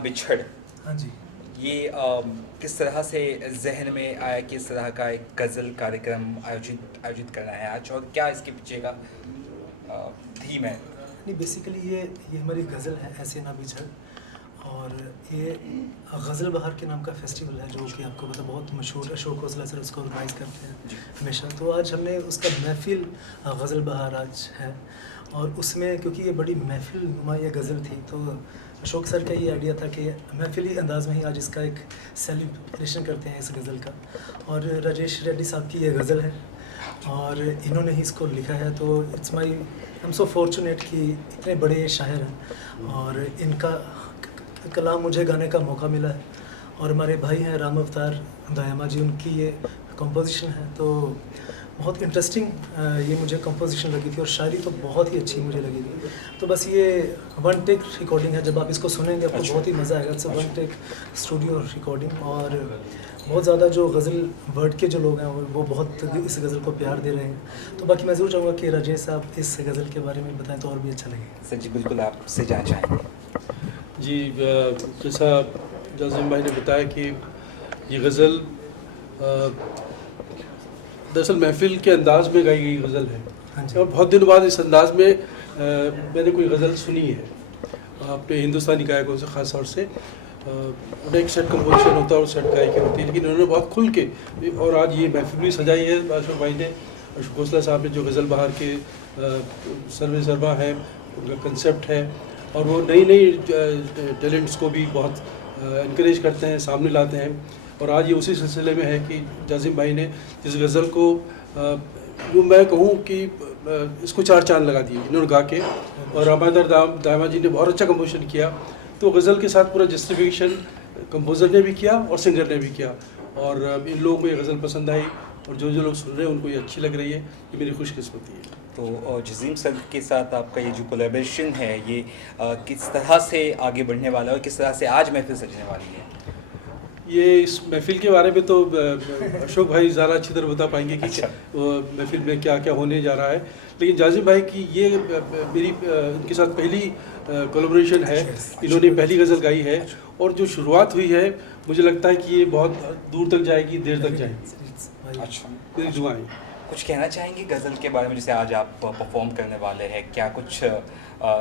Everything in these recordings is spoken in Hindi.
बिछड़, हाँ जी। ये किस तरह से जहन में आया कि इस तरह का एक गज़ल कार्यक्रम आयोजित आयोजित करना है आज, और क्या इसके पीछे का थीम है? नहीं, बेसिकली ये हमारी गज़ल है, ऐसे ना बिछड़। और ये गज़ल बहार के नाम का फेस्टिवल है, जो कि आपको पता बहुत मशहूर है। अशोक खोसला सर उसको ऑर्गेनाइज़ करते हैं जी। हमेशा। तो आज हमने उसका महफ़िल गज़ल बहार आज है, और उसमें क्योंकि ये बड़ी महफ़िल नुमा ये गज़ल थी, तो अशोक सर का ये आइडिया था कि महफ़िली अंदाज़ में ही आज इसका एक सेलिब्रेशन करते हैं इस गज़ल का। और राजेश रेड्डी साहब की ये गज़ल है, और इन्होंने ही इसको लिखा है। तो it's my I am so fortunate कि इतने बड़े शायर हैं, और इनका कलाम मुझे गाने का मौका मिला है। और हमारे भाई हैं राम अवतार दयामा जी, उनकी ये कंपोजिशन है। तो बहुत इंटरेस्टिंग ये मुझे कंपोजिशन लगी थी, और शायरी तो बहुत ही अच्छी मुझे लगी थी। तो बस ये वन टेक रिकॉर्डिंग है, जब आप इसको सुनेंगे आपको बहुत ही मज़ा आएगा। It's one take studio recording, और बहुत ज़्यादा जो गज़ल वर्ड के जो लोग हैं वो बहुत इस गज़ल को प्यार दे रहे हैं। तो बाकी मैं ज़रूर चाहूँगा कि राजेश साहब इस गज़ल के बारे में बताएं तो और भी अच्छा लगेगा। सर जी, बिल्कुल आपसे जानना चाहेंगे। जी, जैसा जाज़िम भाई ने बताया कि ये गज़ल दरअसल महफ़िल के अंदाज़ में गाई गई गज़ल है। हाँ जी। और बहुत दिनों बाद इस अंदाज़ में मैंने कोई गज़ल सुनी है अपने हिंदुस्तानी गायकों से, ख़ास तौर से। उनका एक सेट कंपोजिशन होता है और सेट गायकी होती है, लेकिन उन्होंने बहुत खुल के, और आज ये महफ़िल भी सजाई है अशोक भाई ने, अशोक खोसला साहब ने, जो गज़ल बहार के सर्वे सर्वा हैं, उनका कंसेप्ट है। और वो नई टैलेंट्स को भी बहुत इनकरेज करते हैं, सामने लाते हैं। और आज ये उसी सिलसिले में है कि जाज़िम भाई ने इस गज़ल को यूँ मैं कहूँ कि इसको 4 चाँद लगा दिए इन्होंने गा के। और रामाधर दामा जी ने बहुत अच्छा कंपोजिशन किया। तो गज़ल के साथ पूरा जस्टिफिकेशन कंपोज़र ने भी किया और सिंगर ने भी किया, और इन लोगों को ये गज़ल पसंद आई, और जो लोग सुन रहे हैं उनको ये अच्छी लग रही है। ये मेरी खुशकिस्मती है। तो जज़ीम सर के साथ आपका ये जो कोलैबोरेशन है, ये किस तरह से आगे बढ़ने वाला है और किस तरह से आज महफ़िल सजने वाली है? ये इस महफ़िल के बारे में तो अशोक भाई ज़्यादा अच्छी तरह बता पाएंगे कि अच्छा। महफ़िल में क्या क्या होने जा रहा है। लेकिन जाज़िम भाई की ये मेरी इनके साथ पहली कोलैबोरेशन है। इन्होंने पहली गज़ल गाई है, और जो शुरुआत हुई है मुझे लगता है कि ये बहुत दूर तक जाएगी, देर तक जाएगी। अच्छा, मेरी दुआएं। कुछ कहना चाहेंगे गज़ल के बारे में, जैसे आज आप परफॉर्म करने वाले हैं? क्या कुछ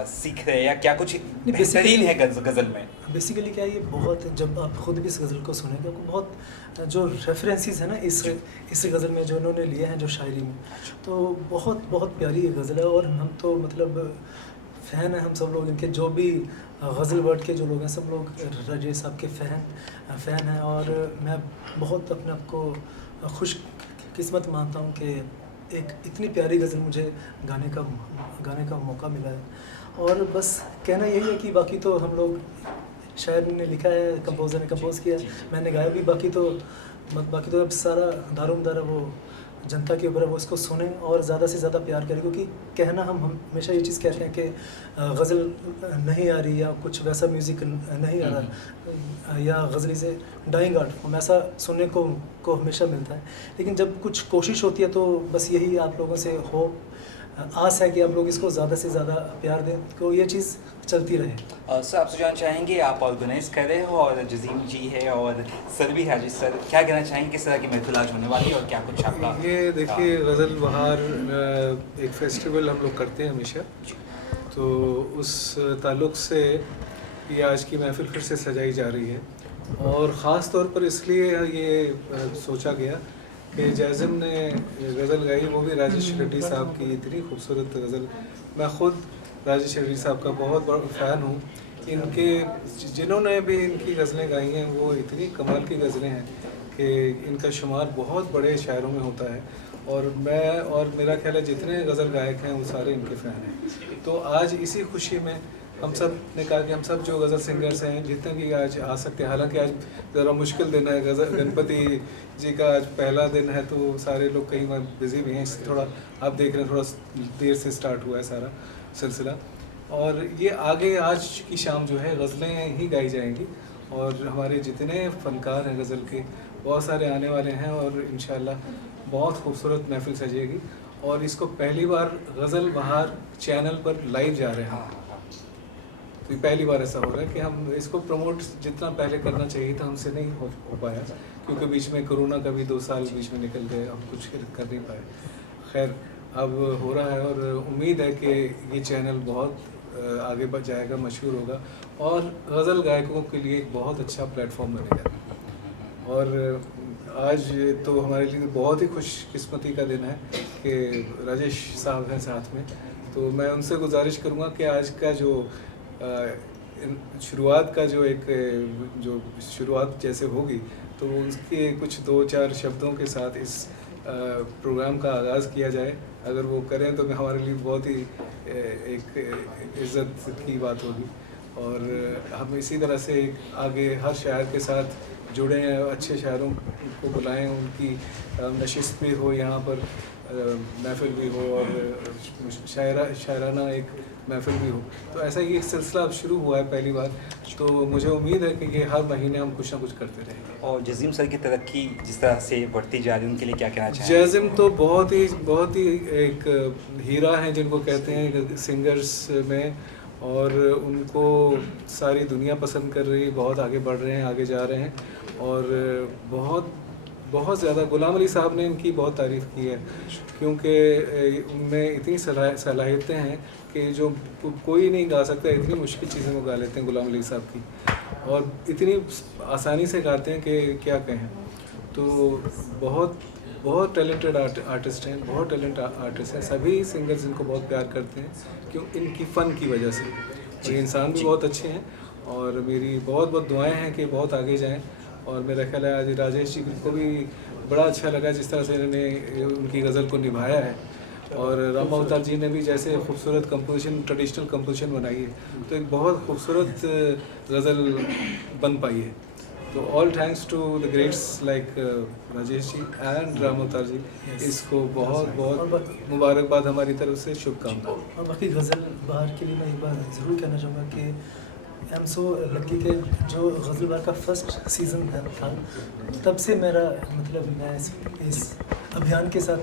सीख रहे हैं, या क्या कुछ बेहतरीन है गज़ल में? बेसिकली क्या है, ये बहुत, जब आप खुद भी इस गज़ल को सुनेंगे आपको बहुत जो रेफरेंसेस है ना इस गज़ल में जो इन्होंने लिए हैं जो शायरी में, तो बहुत बहुत प्यारी ये गज़ल है। और हम तो मतलब फ़ैन हैं हम सब लोग इनके, जो भी गज़ल वर्ड के जो लोग हैं सब लोग राजेश साहब के फ़ैन हैं। और मैं बहुत अपने आप को खुश किस्मत मानता हूँ कि एक इतनी प्यारी गज़ल मुझे गाने का मौका मिला है। और बस कहना यही है कि बाकी तो हम लोग, शायर ने लिखा है, कंपोज़र ने कंपोज़ किया, मैंने गाया भी। बाकी तो अब सारा दारोमदार वो जनता के ऊपर है, वो इसको सुने और ज़्यादा से ज़्यादा प्यार करें। क्योंकि कहना हम हमेशा ये चीज़ कहते हैं कि गज़ल नहीं आ रही, या कुछ वैसा म्यूज़िक नहीं आ रहा, या गज़ली से डाइंग आर्ट फॉर्म ऐसा सुनने को हमेशा मिलता है। लेकिन जब कुछ कोशिश होती है तो बस यही आप लोगों से आस है कि आप लोग इसको ज़्यादा से ज़्यादा प्यार दें, तो ये चीज़ चलती रहे। सर, आपसे जानना चाहेंगे, आप ऑर्गेनाइज कर रहे हो और जज़ीम जी है और सर भी है, जिस सर क्या कहना चाहेंगे, किस तरह की महफिल आज होने वाली है और क्या कुछ आपका? ये देखिए, गज़ल बहार एक फेस्टिवल हम लोग करते हैं हमेशा, तो उस ताल्लुक़ से ये आज की महफिल फिर से सजाई जा रही है। और ख़ास तौर पर इसलिए ये सोचा गया कि जाज़िम ने गज़ल गाई, वो भी राजेश रेड्डी साहब की इतनी खूबसूरत गज़ल। मैं ख़ुद राजेश रेड्डी साहब का बहुत बड़ा फ़ैन हूँ। इनके जिन्होंने भी इनकी गज़लें गाई हैं वो इतनी कमाल की गज़लें हैं कि इनका शुमार बहुत बड़े शायरों में होता है। और मैं और मेरा ख्याल है जितने गज़ल गायक हैं वो सारे इनके फ़ैन हैं। तो आज इसी खुशी में हम सब ने कहा कि हम सब जो गज़ल सिंगर्स हैं जितने भी आज आ सकते हैं, हालांकि आज ज़रा मुश्किल दिन है, गणपति जी का आज पहला दिन है, तो सारे लोग कहीं बिज़ी भी हैं, इससे थोड़ा आप देख रहे हैं थोड़ा देर से स्टार्ट हुआ है सारा सिलसिला। और ये आगे आज की शाम जो है गज़लें ही गाई जाएंगी, और हमारे जितने फ़नकार हैं गज़ल के बहुत सारे आने वाले हैं, और इंशाअल्लाह बहुत खूबसूरत महफिल सजेगी। और इसको पहली बार गज़ल बहार चैनल पर लाइव जा रहे हैं। तो ये पहली बार ऐसा हो रहा है कि हम इसको प्रमोट जितना पहले करना चाहिए था हमसे नहीं हो पाया, क्योंकि बीच में कोरोना का भी 2 साल बीच में निकल गए, हम कुछ कर नहीं पाए। खैर अब हो रहा है और उम्मीद है कि ये चैनल बहुत आगे बढ़ जाएगा, मशहूर होगा और गज़ल गायकों के लिए एक बहुत अच्छा प्लेटफॉर्म बनेगा। और आज तो हमारे लिए बहुत ही खुशकिस्मती का दिन है कि राजेश साहब हैं साथ में, तो मैं उनसे गुजारिश करूँगा कि आज का जो शुरुआत का जो शुरुआत जैसे होगी तो उसके कुछ 2-4 शब्दों के साथ इस प्रोग्राम का आगाज़ किया जाए। अगर वो करें तो हमारे लिए बहुत ही एक इज़्ज़त की बात होगी और हम इसी तरह से आगे हर शायर के साथ जुड़ें, अच्छे शायरों को बुलाएं, उनकी नशिस्त भी हो, यहाँ पर महफ़िल भी हो और शायराना एक महफ़िल भी हो। तो ऐसा ही एक सिलसिला अब शुरू हुआ है पहली बार, तो मुझे उम्मीद है कि ये हर महीने हम कुछ ना कुछ करते रहेंगे। और जज़ीम सर की तरक्की जिस तरह से बढ़ती जा रही है उनके लिए क्या कहना चाहेंगे? जज़ीम तो बहुत ही एक हीरा हैं जिनको कहते हैं सिंगर्स में, और उनको सारी दुनिया पसंद कर रही है, बहुत आगे बढ़ रहे हैं, आगे जा रहे हैं और बहुत ज़्यादा गुलाम अली साहब ने इनकी बहुत तारीफ़ की है, क्योंकि उनमें इतनी सलाहियतें हैं कि जो कोई नहीं गा सकता, इतनी मुश्किल चीज़ें वो गा लेते हैं गुलाम अली साहब की, और इतनी आसानी से गाते हैं कि क्या कहें। तो बहुत टैलेंटेड आर्टिस्ट हैं, बहुत टैलेंटेड आर्टिस्ट हैं, सभी सिंगर्स इनको बहुत प्यार करते हैं क्यों, इनकी फ़न की वजह से। और ये इंसान भी बहुत अच्छे हैं और मेरी बहुत दुआएं हैं कि बहुत आगे जाएं। और मेरा ख्याल है आज राजेश जी को भी बड़ा अच्छा लगा जिस तरह से इन्होंने उनकी गज़ल को निभाया है, और रामा अवतार जी ने भी जैसे खूबसूरत कंपोजिशन, ट्रेडिशनल कंपोजिशन बनाई है, तो एक बहुत खूबसूरत गज़ल बन पाई है। तो all thanks to the greats like Rajesh ji and Rama Avtar ji, इसको बहुत मुबारकबाद हमारी तरफ से, शुभकामनाएं। और बाकी गज़ल बहार के लिए मैं एक बार ज़रूर कहना चाहूँगा कि आई एम सो लकी के जो गज़ल बहार का फर्स्ट सीज़न था तब से मेरा मतलब मैं इस अभियान के साथ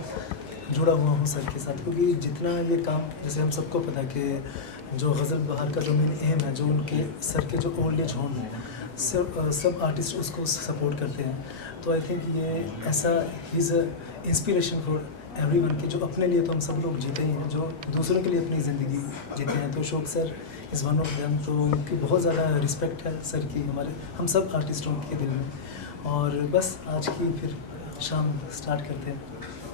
जुड़ा हुआ हूँ सर के साथ, क्योंकि जितना ये काम, जैसे हम सबको पता है कि जो गज़ल बहार का जो मेन एम है, जो उनके सर के जो ओल्ड एज होम है, सब आर्टिस्ट उसको सपोर्ट करते हैं। तो आई थिंक ये ऐसा is a inspiration for everyone कि जो अपने लिए तो हम सब लोग जीते ही हैं, जो दूसरों के लिए अपनी ज़िंदगी जीते हैं। तो शौक sir is one of them, तो उनकी बहुत ज़्यादा रिस्पेक्ट है सर की हमारे हम सब आर्टिस्टों के दिल में। और बस आज की फिर शाम स्टार्ट करते हैं।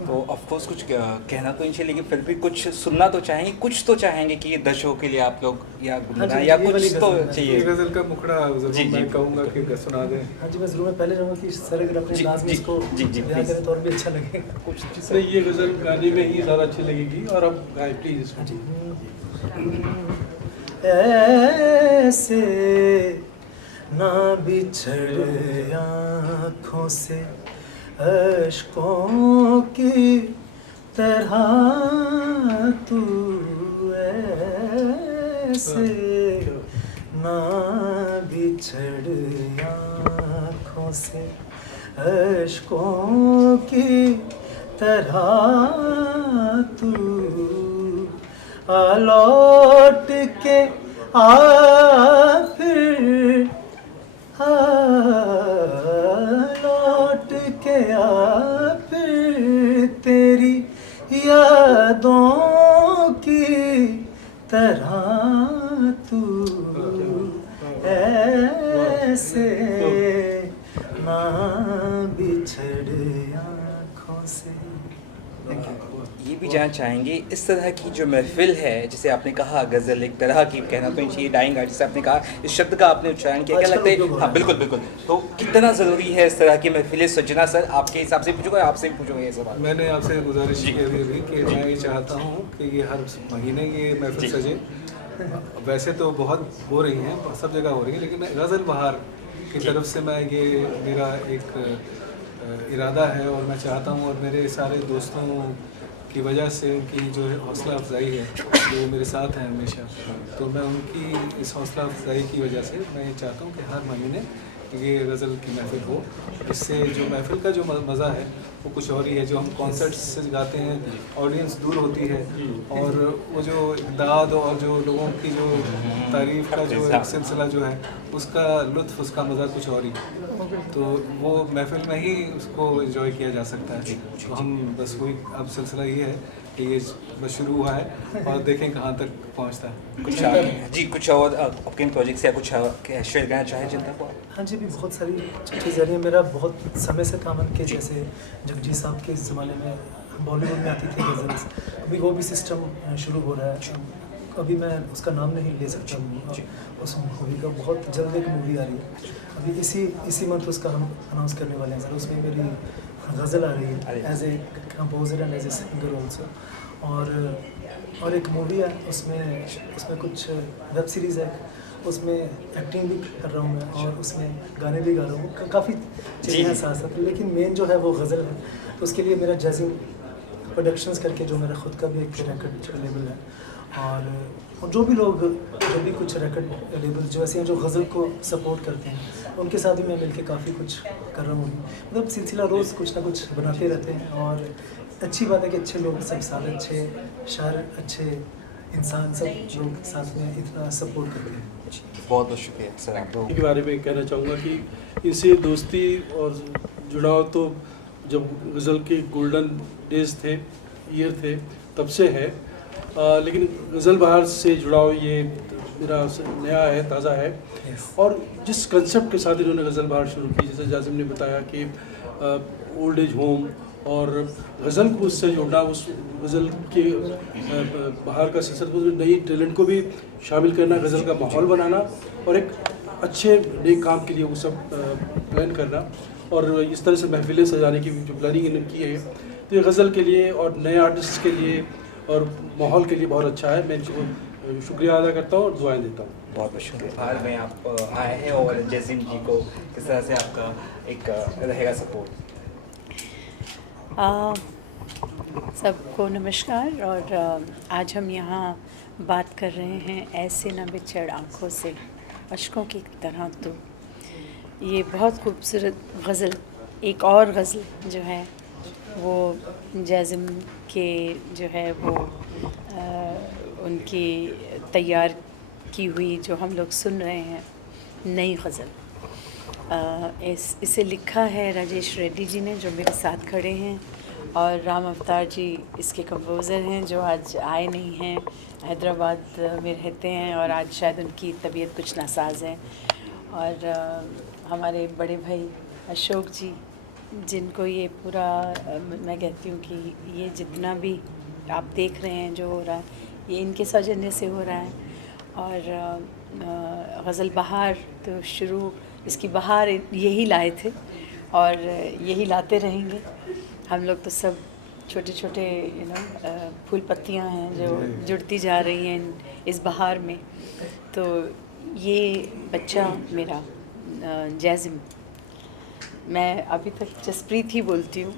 तो ऑफ कोर्स कुछ कहना तो नहीं चाहिए, लेकिन फिर भी कुछ सुनना तो चाहेंगे, कुछ तो चाहेंगे कि दर्शकों के लिए आप लोग या गुनगुनाएं या कुछ तो ये चाहिए। गज़ल का मुखड़ा ज़रूर मैं कहूँगा कि सुना दें। हाँ जी, मैं ज़रूर मैं पहले चाहूँगा कि सर अगर अपने अंदाज़ में इसको बयां करें तो और भी अच्छा लगेगा। कुछ इसलिए ये गज़ल गाने में ही ज़्यादा अच्छी लगेगी, और अब गाएं प्लीज़। हाँ जी। ऐसे ना बिछड़ आँखों से अश्कों की तरह तू, ऐसे ना बिछड़ आँखों से अश्कों की तरह तू, लौट के आ फिर लौट के आ फिर तेरी यादों की तरह तू, ऐसे ना बिछड़ आँखों से। ये भी जानना चाहेंगे इस तरह की जो महफिल है, जैसे आपने कहा गज़ल एक तरह की, कहना तो नहीं चाहिए डाइंग आर्ट, जैसे आपने कहा इस शब्द का आपने उच्चारण किया, क्या लगता है? हाँ बिल्कुल बिल्कुल। तो कितना ज़रूरी है इस तरह की महफिलें सजना सर? आपके हिसाब से पूछूंगा, आपसे भी पूछूंगा ये सवाल। मैंने आपसे गुजारिश की अभी कि मैं ये चाहता हूँ कि ये हर महीने ये महफिल सजे। वैसे तो बहुत हो रही हैं, सब जगह हो रही है, लेकिन गज़ल बहार की तरफ से मैं ये मेरा एक इरादा है और मैं चाहता हूँ, और मेरे सारे दोस्तों की वजह से, उनकी जो हौसला अफजाई है, जो मेरे साथ हैं हमेशा, तो मैं उनकी इस हौसला अफजाई की वजह से मैं ये चाहता हूँ कि हर महीने ये गज़ल की महफ़िल हो। इससे जो महफ़िल का जो मज़ा है वो कुछ और ही है। जो हम कॉन्सर्ट्स से गाते हैं, ऑडियंस दूर होती है और वो जो इक़दाद और जो लोगों की जो तारीफ़ का जो एक सिलसिला जो है, उसका लुत्फ़, उसका मज़ा कुछ और ही है। तो वो महफ़िल में ही उसको एंजॉय किया जा सकता है। तो हम बस वही, अब सिलसिला ये है कि ये बस शुरू हुआ है और देखें कहाँ तक पहुँचता है। कुछ और आपके प्रोजेक्ट्स या कुछ शेयर करना चाहें जनता को? हाँ जी, भी बहुत सारी चीज़ें रही हैं। मेरा बहुत समय से था मन के, जैसे जगजीत साहब के ज़माने में बॉलीवुड में आती थी गज़ल्स, अभी वो भी सिस्टम शुरू हो रहा है। अभी मैं उसका नाम नहीं ले सकता उस मूवी का, बहुत जल्द एक मूवी आ रही है, अभी इसी मंथ उसका हम अनाउंस करने वाले हैं सर। उसमें मेरी गज़ल आ रही है as a composer and as a singer also. और एक मूवी है, उसमें कुछ वेब सीरीज़ है, उसमें एक्टिंग भी कर रहा हूँ मैं और उसमें गाने भी गा रहा हूँ। काफ़ी चीज़ें हैं साथ साथ, लेकिन मेन जो है वो गज़ल है। तो उसके लिए मेरा जैजिंग प्रोडक्शंस करके जो मेरा खुद का भी एक रिकॉर्ड लेबल है, और जो भी लोग जो भी कुछ रिकॉर्ड लेबल जो ऐसे हैं जो गज़ल को सपोर्ट करते हैं, उनके साथ भी मैं मिलके काफ़ी कुछ कर रहा हूँ। मतलब सिलसिला रोज़ कुछ ना कुछ बनाते रहते हैं, और अच्छी बात है कि अच्छे लोग सब साथ, अच्छे शायर, अच्छे इंसान, सब लोग साथ में इतना सपोर्ट करते हैं। बहुत बहुत शुक्रिया सर आप लोग। के बारे में कहना चाहूँगा कि इनसे दोस्ती और जुड़ाव तो जब गज़ल के गोल्डन डेज थे, ईयर थे, तब से है। लेकिन गज़ल बहार से जुड़ाव ये मेरा नया है, ताज़ा है। और जिस कंसेप्ट के साथ इन्होंने गज़ल बहार शुरू की, जैसे जाजिम ने बताया कि ओल्ड एज होम और गज़ल को उससे जोड़ना, उस गज़ल के बाहर का सिलसिला, नई टैलेंट को भी शामिल करना, गज़ल का माहौल बनाना और एक अच्छे नए काम के लिए वो सब प्लान करना, और इस तरह से महफिलें सजाने की जो प्लानिंग इन्होंने की है, तो ये गज़ल के लिए और नए आर्टिस्ट के लिए और माहौल के लिए बहुत अच्छा है। मैं इनको शुक्रिया अदा करता हूँ और दुआएं देता हूँ। बहुत बहुत शुक्रिया। हाल में आप आए हैं और जैजिम जी को किस तरह से आपका एक रहेगा सपोर्ट? सबको नमस्कार। और आज हम यहाँ बात कर रहे हैं ऐसे न बिछड़ आँखों से अश्कों की तरह। तो ये बहुत खूबसूरत गज़ल, एक और गज़ल जो है वो जैज़िम के जो है वो उनकी तैयार की हुई जो हम लोग सुन रहे हैं नई गज़ल। इसे लिखा है राजेश रेड्डी जी ने, जो मेरे साथ खड़े हैं, और राम अवतार जी इसके कंपोज़र हैं, जो आज आए नहीं हैं, हैदराबाद में रहते हैं और आज शायद उनकी तबीयत कुछ नासाज है। और हमारे बड़े भाई अशोक जी, जिनको ये पूरा मैं कहती हूँ कि ये जितना भी आप देख रहे हैं जो हो रहा है, ये इनके सौजन्य से हो रहा है। और गज़ल बहार तो शुरू, इसकी बहार यही लाए थे और यही लाते रहेंगे। हम लोग तो सब छोटे छोटे फूल पत्तियां हैं जो जुड़ती जा रही हैं इस बहार में। तो ये बच्चा मेरा जैज़िम, मैं अभी तक जसप्रीत ही बोलती हूँ,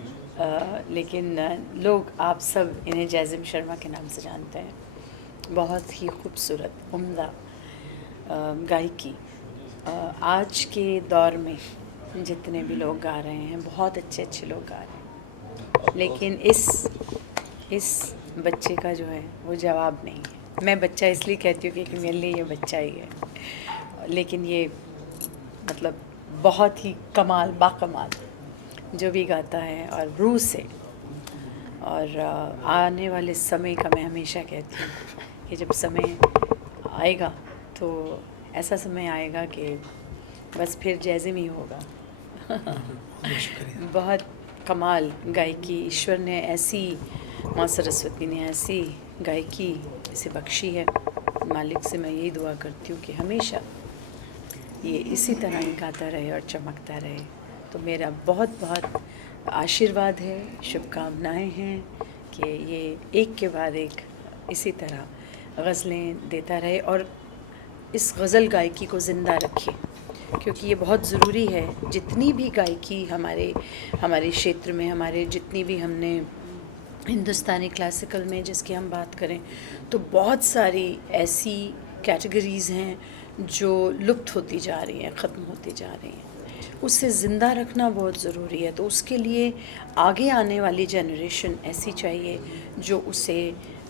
लेकिन लोग आप सब इन्हें जैज़िम शर्मा के नाम से जानते हैं। बहुत ही खूबसूरत, उम्दा गायकी। आज के दौर में जितने भी लोग गा रहे हैं, बहुत अच्छे अच्छे लोग गा रहे हैं, लेकिन इस बच्चे का जो है वो जवाब नहीं है। मैं बच्चा इसलिए कहती हूँ क्योंकि मेरे लिए ये बच्चा ही है, लेकिन ये मतलब बहुत ही कमाल, बाकमाल जो भी गाता है और रूह से। और आने वाले समय का मैं हमेशा कहती हूँ कि जब समय आएगा तो ऐसा समय आएगा कि बस फिर जैज़िम ही होगा। बहुत कमाल गायकी ईश्वर ने ऐसी, माँ सरस्वती ने ऐसी गायकी इसे बख्शी है। मालिक से मैं यही दुआ करती हूँ कि हमेशा ये इसी तरह ही गाता रहे और चमकता रहे। तो मेरा बहुत बहुत आशीर्वाद है, शुभकामनाएं हैं कि ये एक के बाद एक इसी तरह गज़लें देता रहे और इस गज़ल गायकी को ज़िंदा रखे, क्योंकि ये बहुत ज़रूरी है। जितनी भी गायकी हमारे क्षेत्र में, हमारे जितनी भी हमने हिंदुस्तानी क्लासिकल में जिसकी हम बात करें, तो बहुत सारी ऐसी कैटेगरीज़ हैं जो लुप्त होती जा रही हैं, ख़त्म होती जा रही हैं। उसे ज़िंदा रखना बहुत ज़रूरी है। तो उसके लिए आगे आने वाली जनरेशन ऐसी चाहिए जो उसे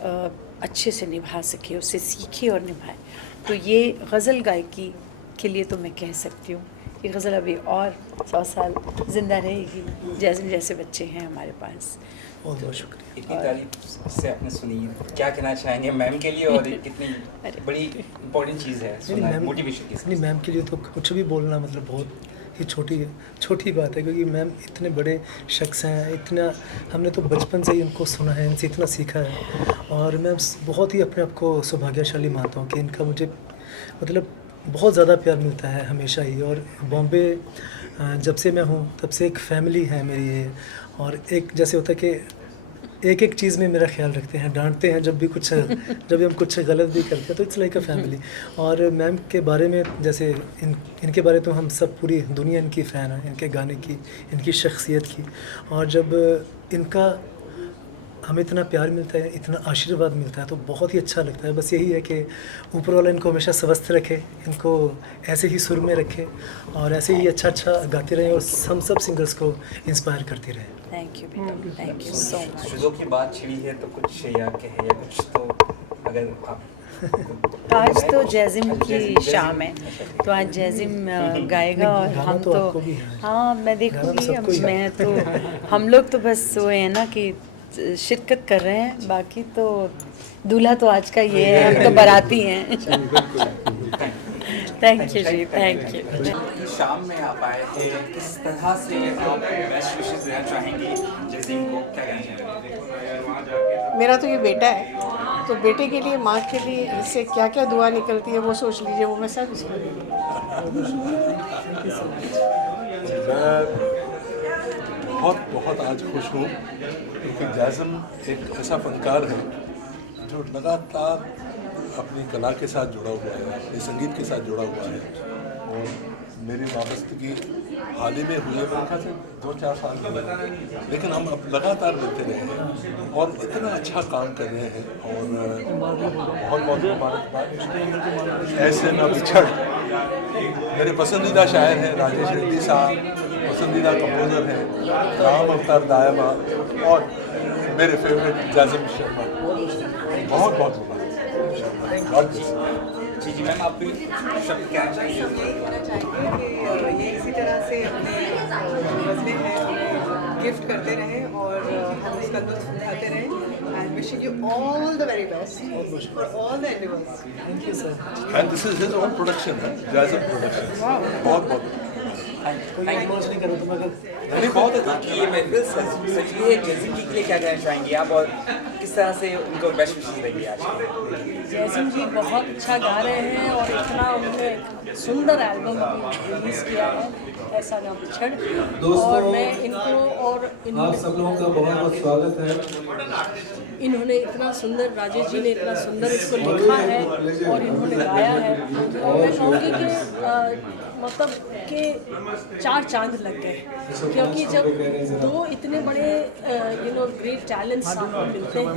अच्छे से निभा सके, उसे सीखे और निभाए। तो ये गज़ल गायकी के लिए तो मैं कह सकती हूँ कि गज़ल अभी और 100 साल ज़िंदा रहेगी, जैसे जैसे बच्चे हैं हमारे पास। बहुत बहुत शुक्रिया। इतनी तारीफ से आपने सुनी, क्या कहना चाहेंगे मैम के लिए, और कितनी बड़ी इम्पोर्टेंट चीज़ है सुनना, मोटिवेशन की। नहीं, मैम के लिए तो कुछ भी बोलना मतलब बहुत ही छोटी बात है, क्योंकि मैम इतने बड़े शख्स हैं, इतना हमने तो बचपन से ही उनको सुना है, इनसे इतना सीखा है। और मैं बहुत ही अपने आप को सौभाग्यशाली मानता हूँ कि इनका मुझे मतलब बहुत ज़्यादा प्यार मिलता है हमेशा ही। और बॉम्बे जब से मैं हूँ तब से एक फ़ैमिली है मेरी ये। और एक जैसे होता है कि एक चीज़ में मेरा ख्याल रखते हैं, डांटते हैं जब भी हम कुछ गलत भी करते हैं, तो इट्स लाइक अ फैमिली। और मैम के बारे में जैसे इनके बारे तो हम सब, पूरी दुनिया इनकी फ़ैन है, इनके गाने की, इनकी शख्सियत की। और जब इनका हमें इतना प्यार मिलता है, इतना आशीर्वाद मिलता है, तो बहुत ही अच्छा लगता है। बस यही है कि ऊपर वाला इनको हमेशा स्वस्थ रखे, इनको ऐसे ही सुर में रखे और ऐसे ही अच्छा गाते रहें, और हम सब सिंगर्स को इंस्पायर करते रहें। थैंक यू बेटा, थैंक यू सो मच। शुरू की बात छिड़ी है तो कुछ या कहे या कुछ, तो अगर आप आज तो जैज़िम की शाम है, तो आज जैज़िम गाएगा और गाना हम तो तो आपको भी है। हाँ मैं गाना तो देखूँगी। सबको ही है। मैं तो हम लोग तो बस वो है ना कि शिरकत कर रहे हैं, बाकी तो दूल्हा तो आज का ये है, हम तो बाराती हैं। Thank you ji, thank you. शाम में आप आए थे, किस तरह से आप बेस्ट विशेस देना चाहेंगे जैज़िम को, क्या कहना चाहेंगे? मेरा तो ये बेटा है, तो बेटे के लिए, माँ के लिए इससे क्या क्या दुआ निकलती है वो सोच लीजिए, वो मैं सब इसको मैं बहुत आज खुश हूँ क्योंकि जैज़िम एक ऐसा फनकार है जो लगातार अपनी कला के साथ जुड़ा हुआ है, अपने संगीत के साथ जुड़ा हुआ है। और मेरी वाबस्तगी हाल ही में हुई है, मेरे ख्याल से 2-4 साल हुए, लेकिन हम अब लगातार मिलते रहे हैं और इतना अच्छा काम कर रहे हैं। और बहुत मुबारकबाद। ऐसे न बिछड़ मेरे पसंदीदा शायर हैं राजेश रेड्डी साहब, पसंदीदा कंपोज़र हैं राम अवतार दायमा, और मेरे फेवरेट जैज़िम शर्मा। बहुत मुबारक। जी मैम, आप भी शब्द क्या चाहिए? कहना चाहेंगे कि ये इसी तरह से अपने गज़लें हैं गिफ्ट करते रहें और हम उसका लुत्फ़ उठाते रहें। And wishing you all the very best for all the endeavours. Thank you sir. And this is his own production है, जैज़िम प्रोडक्शन। बहुत कोई एडवांस नहीं करो तो मगर नहीं, बहुत अच्छा कि ये महफिल सच है। जैज़िम जी के लिए क्या कहना चाहेंगे आप, और किस तरह से उनको बेस्ट विशेस देंगे आज? जैज़िम जी बहुत अच्छा गा रहे हैं और इतना उन्होंने सुंदर एल्बम रिलीज़ किया है, ऐसा ना बिछड़। और मैं इनको और आप सब लोगों का बहुत बहुत स्वागत है। इन्होंने इतना सुंदर, राजेश जी ने इतना सुंदर इसको लिखा है और इन्होंने गाया है। और मैं कहूँगी कि मतलब कि 4 चांद लग गए, क्योंकि जब 2 इतने बड़े ग्रेट टैलेंट्स आपको मिलते हैं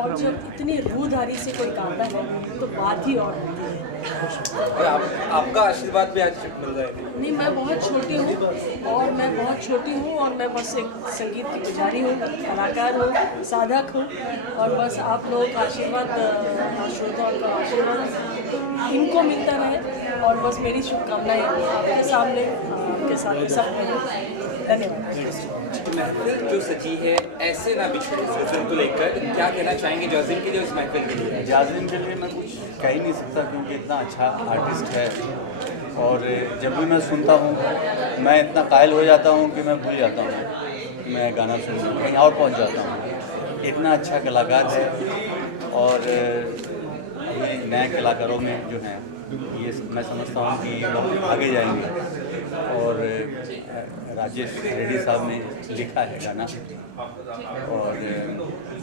और जब इतनी रूहधारी से कोई गाता है तो बात ही और होती है। और आपका आशीर्वाद भी आज मिल रहा है। नहीं, मैं बहुत छोटी हूँ और मैं बस एक संगीत की पुजारी हूँ, कलाकार हूँ, साधक हूँ, और बस आप लोगों का आशीर्वाद, श्रोताओं का आशीर्वाद इनको मिलता रहे। और बस मेरी शुभकामनाएं आपके सामने, आपके सामने सब में। धन्यवाद। महफिल जो सजी है ऐसे ना बिछड़े सिलसिले को लेकर क्या कहना चाहेंगे जैज़िम के लिए, उस महफिल के लिए? जैज़िम के लिए मैं कुछ कह ही नहीं सकता क्योंकि इतना अच्छा आर्टिस्ट है। और जब भी मैं सुनता हूँ मैं इतना कायल हो जाता हूँ कि मैं भूल जाता हूँ, मैं गाना सुन कहीं और पहुँच जाता हूँ। इतना अच्छा कलाकार है। और अभी नए कलाकारों में जो हैं ये मैं समझता हूँ कि बहुत आगे जाएंगे। और राजेश रेड्डी साहब ने लिखा है गाना और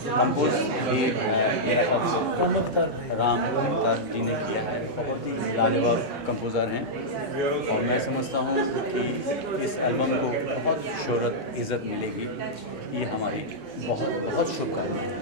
कंपोज भी ये राम अवतार जी ने किया है। बहुत ही लाजवाब कंपोज़र हैं और मैं समझता हूँ कि इस एल्बम को बहुत शोहरत इज़्ज़त मिलेगी। ये हमारी बहुत बहुत शुभकामनाएं।